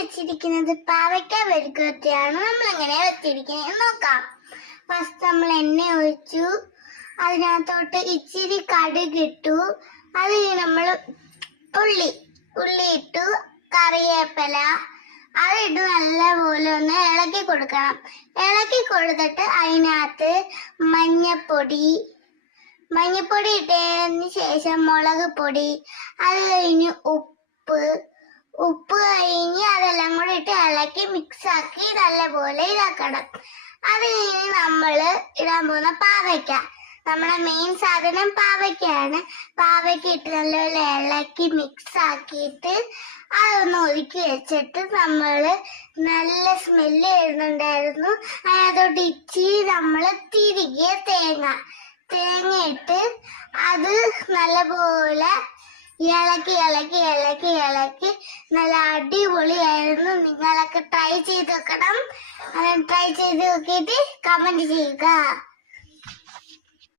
വെച്ചിരിക്കുന്നത് പാവയ്ക്ക മെഴുക്കുവരട്ടിയാണ്. നമ്മൾ എങ്ങനെയാ വെച്ചിരിക്കുന്നത് നോക്കാം. ഫസ്റ്റ് നമ്മൾ എണ്ണ ഒഴിച്ചു, അതിനകത്തോട്ട് ഇച്ചിരി കടുക് ഇട്ടു, അത് നമ്മൾ ഉള്ളി ഇട്ടു, കറിവേപ്പില അതിട്ട് നല്ലപോലെ ഒന്ന് ഇളക്കി കൊടുക്കണം. ഇളക്കി കൊടുത്തിട്ട് അതിനകത്ത് മഞ്ഞപ്പൊടി ഇട്ടതിന് ശേഷം മുളക് പൊടി, അത് കഴിഞ്ഞ് ഉപ്പ് കഴിഞ്ഞ് അതെല്ലാം കൂടി ഇട്ട് ഇളക്കി മിക്സാക്കി നല്ലപോലെ ഇതാക്കണം. അത് കഴിഞ്ഞ് നമ്മൾ ഇടാൻ പോകുന്ന പാവയ്ക്ക, നമ്മുടെ മെയിൻ സാധനം പാവയ്ക്കാണ്. പാവയ്ക്ക ഇട്ട് നല്ലപോലെ ഇളക്കി മിക്സ് ആക്കിയിട്ട് അതൊന്ന് ഒതുക്കി വെച്ചിട്ട് നമ്മള് നല്ല സ്മെല്ല് വരുന്നുണ്ടായിരുന്നു. അതിനകത്തോട്ട് ഇച്ചിരി നമ്മൾ തിരികെ തേങ്ങ ഇട്ട് അത് നല്ലപോലെ ഇളക്കി നല്ല അടിപൊളിയായിരുന്നു. നിങ്ങളൊക്കെ ട്രൈ ചെയ്ത് നോക്കണം. ട്രൈ ചെയ്ത് നോക്കിയിട്ട് കമന്റ് ചെയ്യുക.